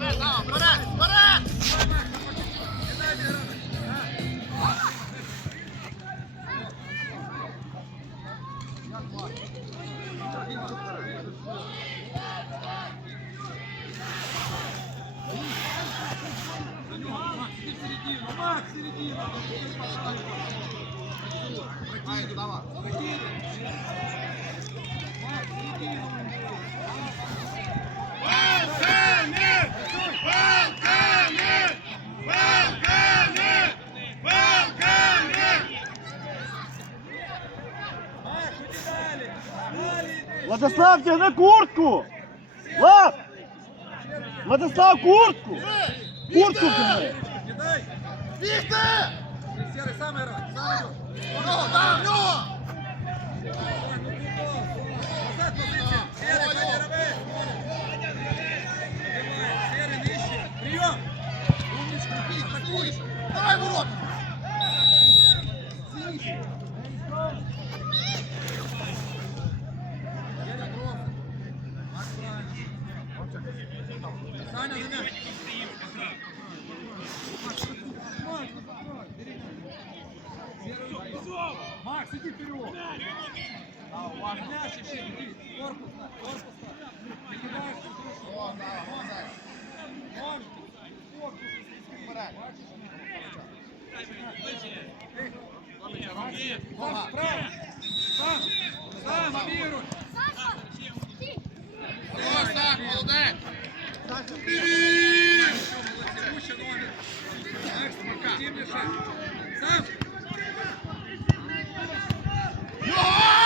Come on, come on. Владислав, тягни куртку! Влад! Владислав, куртку! Куртку тягни! Бігти! Сірий, саме раз! Саме раз! Сам! Його!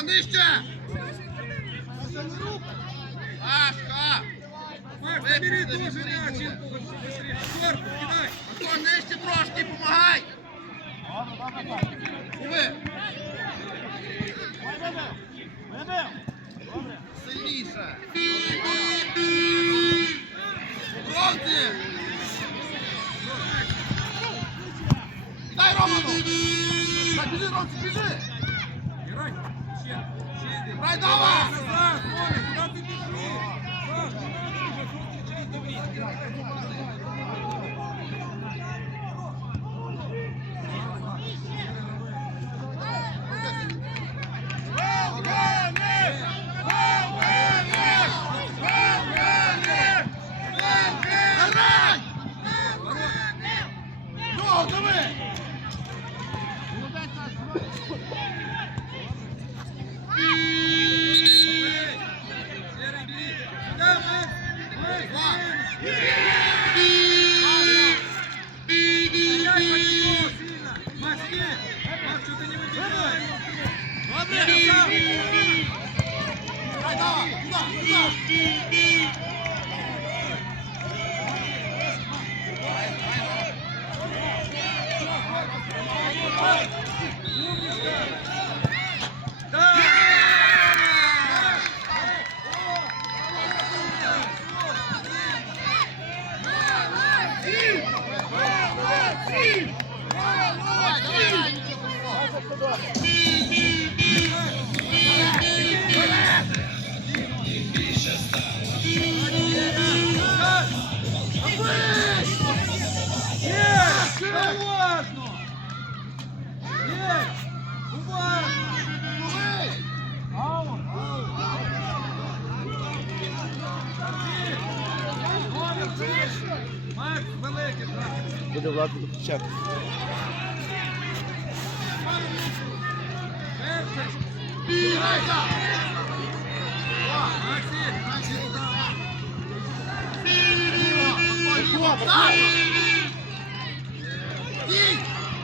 Руку нижче! Пашка! Забери тоже иначе! Шорку, кидай! Руку нижче трошки, помагай! Диви! Сильніше! Бронзи! Дай Роману! Так, біжи, Ромці, біжи! Райдова!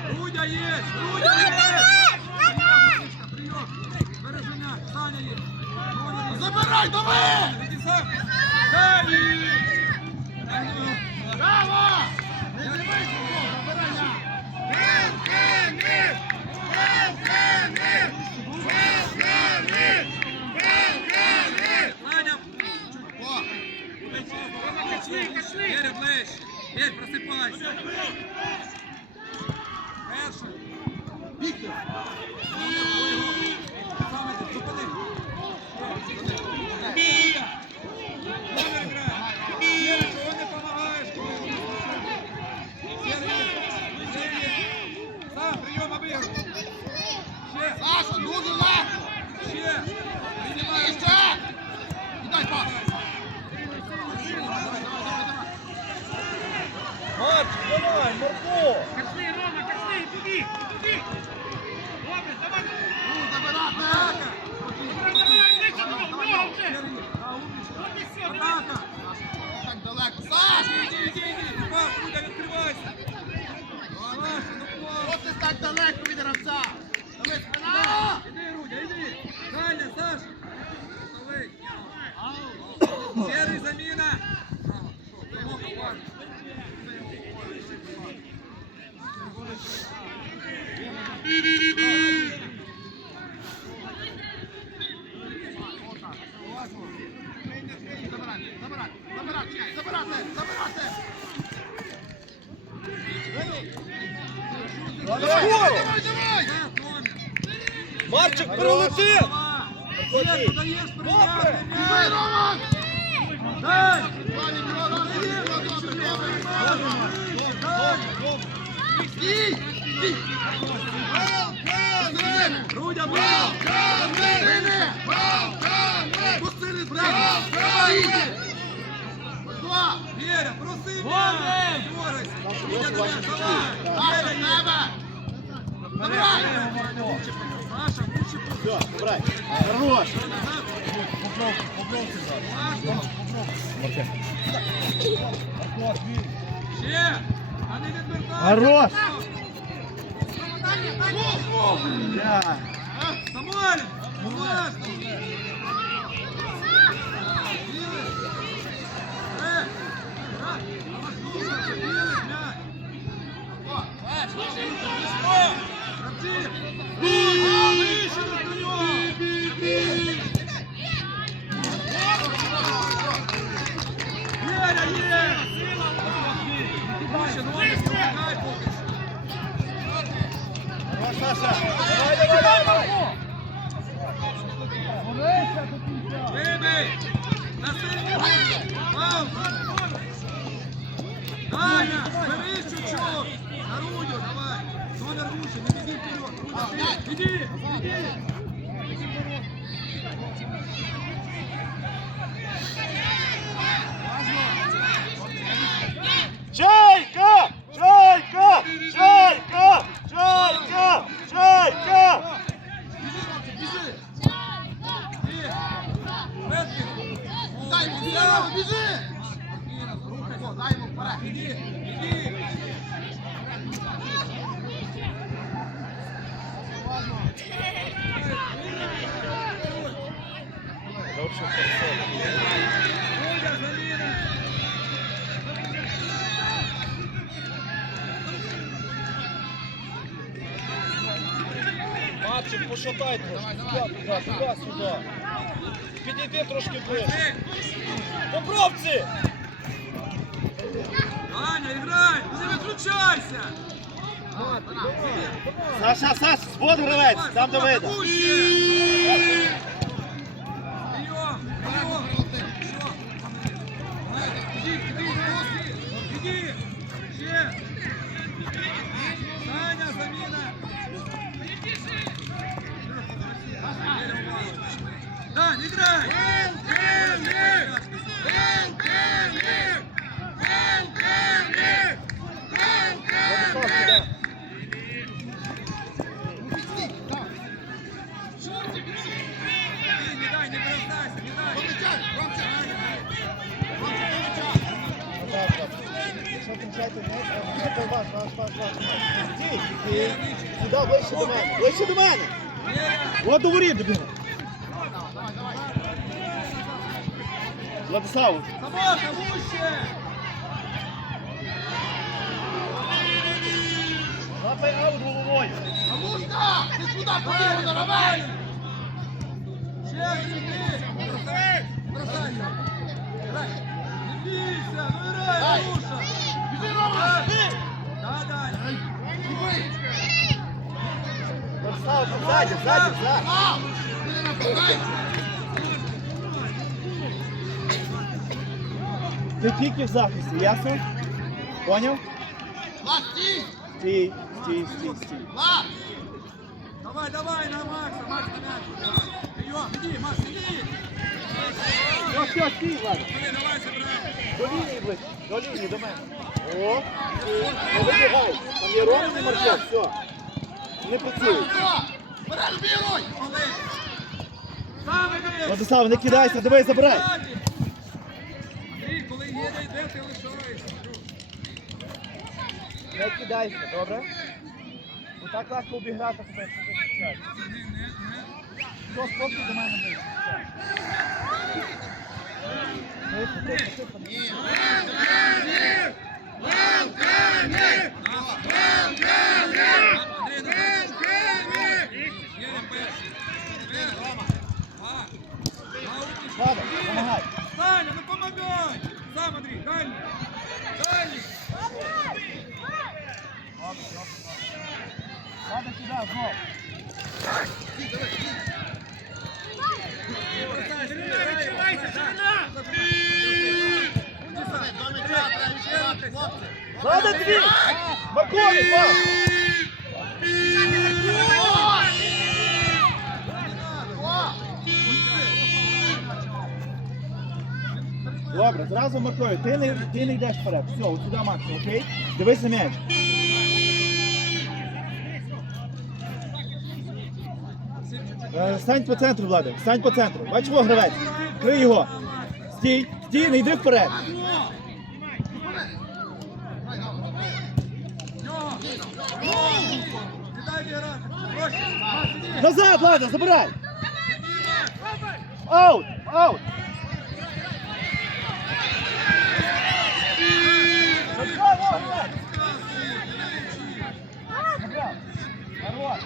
Грудя є! Грудя! Все, брать. Хорош. Хорош. Самарин! Самарин! Чайка! Чайка! Чайка! Мапчик, пошатай трошки. Сюди, сюди, сюди. Підійди трошки ближче. Попробці! Аня, грай! Не виключайся! Саша, Саша, звод гравець, там до виду. Ближче до мене. От до воріт добігай. Владислав, Собака, вуще! лапай аут головою. Амушка, Ти сюди побігли, Равель! Ззаді, ззаді, ззаді. Ти тільки в захисті, ясно? Поняв? Влад, стій! Стій, стій, стій. Давай, давай на Макса! Макс на мяч! Прийом! Іди, Макс, іди! Все, все, стій. Смотри, давай забирай! До лінії ближче, до лінії, до мене. О, не вибігай. Там є ровний маршрут, все. Не працюй. Владислав, не кидайся, давай забирай. Коли їде, йде, ти лишаєшся. Не кидайся, добре? Бо так легко обіграти тебе, кричать. Спокій до мене ближче. Тихо, тихо, тихо. Андрій, на Єрем перший. Рома. А. Аут. Влада, помагай. Саня, ну помогай! Сам, Андрій, дальний! Дальний! Влада сюди, знов. До м'яча треба відкривати, хлопці! Влада, дві! Маркові, два! Добре, зразу Маркові, ти не, ти не йдеш вперед. Все, от сюди максимум, окей? Дивись м'яч. Е, Стань по центру, Влада, стань по центру. Бачиш його гравець? Крий його. Стій, стій, не йди вперед. Назад, Влада, забирай. Аут, аут. Забирай, Влада. Забрав. Хорош.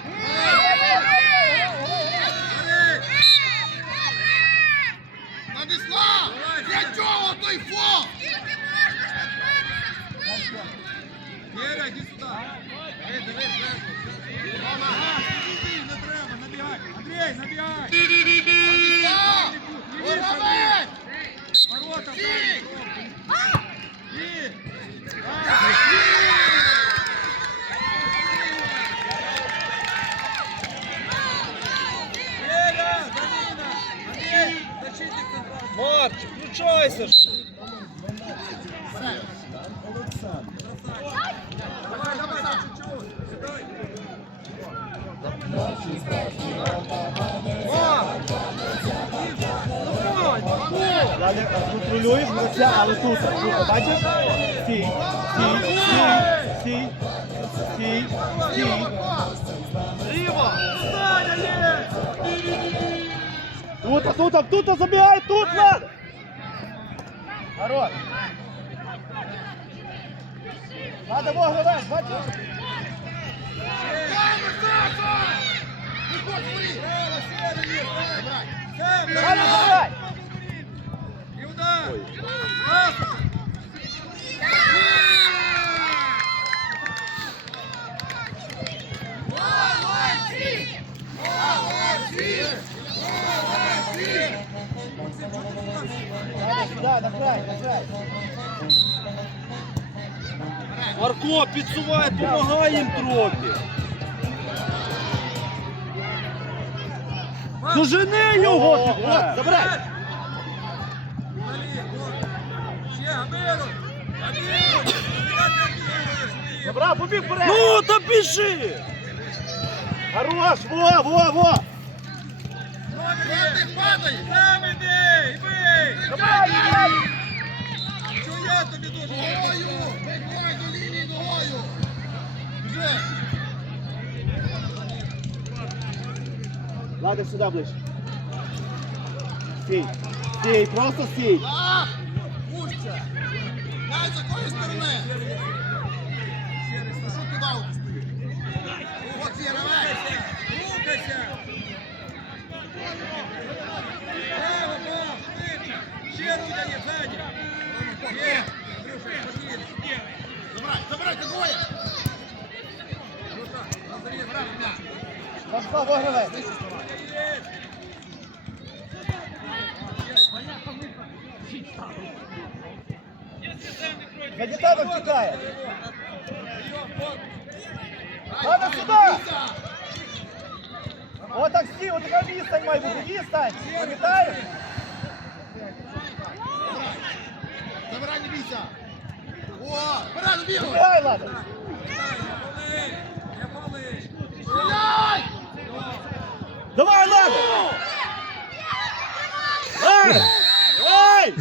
Владислав! Для чого той фол? Єра, іди сюди! Ей, диви, зверху! Ага, іди, не треба, набігай! Андрій, набігай! Владислав! Горовець! Ворота, Стій! Ні! Єра, заміна! Андрій, защитник центральний! Марч, включайся ж. Давай, давай, давай, чуть-чуть! Сюди! Влада, контролюєш гравця, але тут, тут, бачиш? Стій, стій, стій, стій, стій, стій. Ліво! Саня є! Тут, тут, тут, забігай, тут, Влад! Хорош. І удар! Пас! Влада, сюди, на край, на край. Марко, підсувай, допомагай їм трохи. Дожени його тепер! Забирай! Забрав, побіг вперед! Ну, та біжи! Хорош, во, во, во! Ти падаєш! Сам іди! І бий! Давай, давай! Що я тобі дуже? Ногою! Виходь до лінії ногою! Ладно, сюди ближче. Стій. Стій, просто. Так! Пушця! Дай з якої сторони! Ну, Що от стоїть? От є, давай! Рухайся! Швидше! Ззаді! Є! Забирай, двоє! Розріз, вигравай. Раді тебе втікає. Прийом, Бог! Ладно, сюди! Отак стій, отака відстань має бути, відстань. Пам'ятаєш? Забирай, не бійся! О, вперед, бігай! Бігай, Лада. Пали! Не пали! Стріляй! Давай, Лада! Ай! Ай!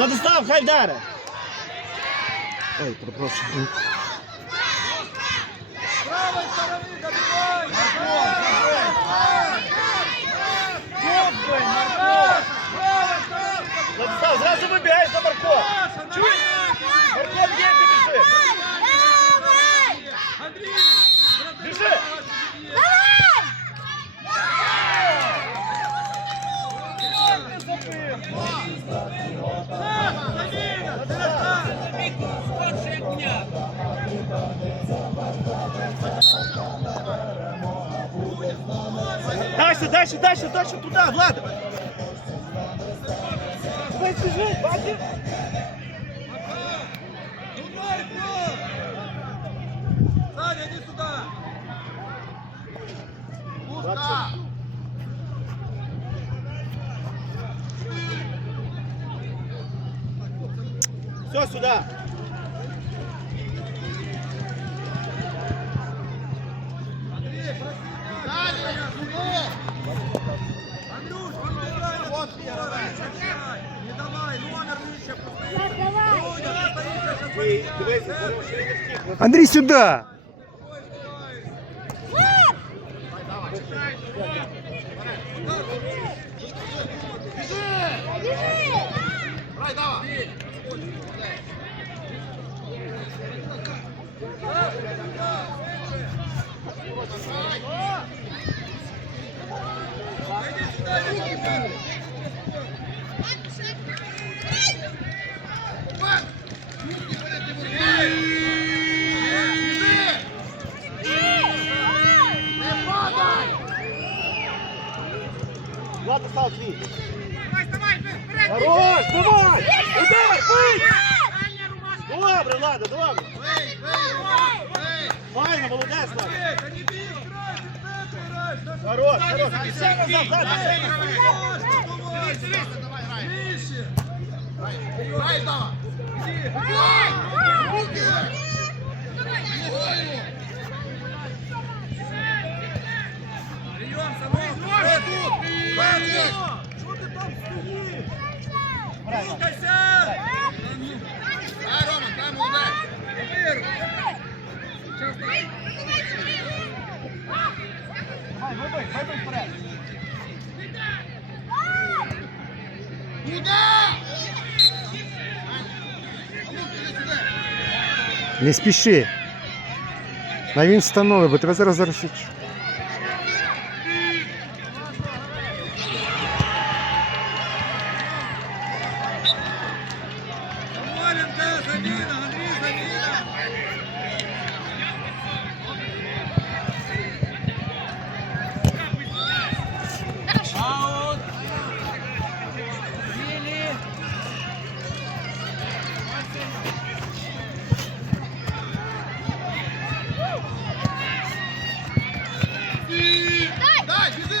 Владислав, хай вдаре! Ой, перепрошую. Дальше, дальше, туда? Саня, иди сюда! Пушка! Все, сюда! Не давай, номер нижче пусти. Андрей, сюда! Давай! Хорош, давай! Удар, бий! Добре, Лада, добре. Файно, молодець, Влада. Эй, да не бей, играй, ты в центре играешь. да Хорош, хорош. Все назад, назад. Не спіши. На він встановить, бо тебе зараз зараз. Дай, біжи,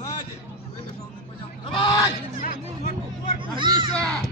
м'яч. Выбежал, непонятно. Давай. Агніша.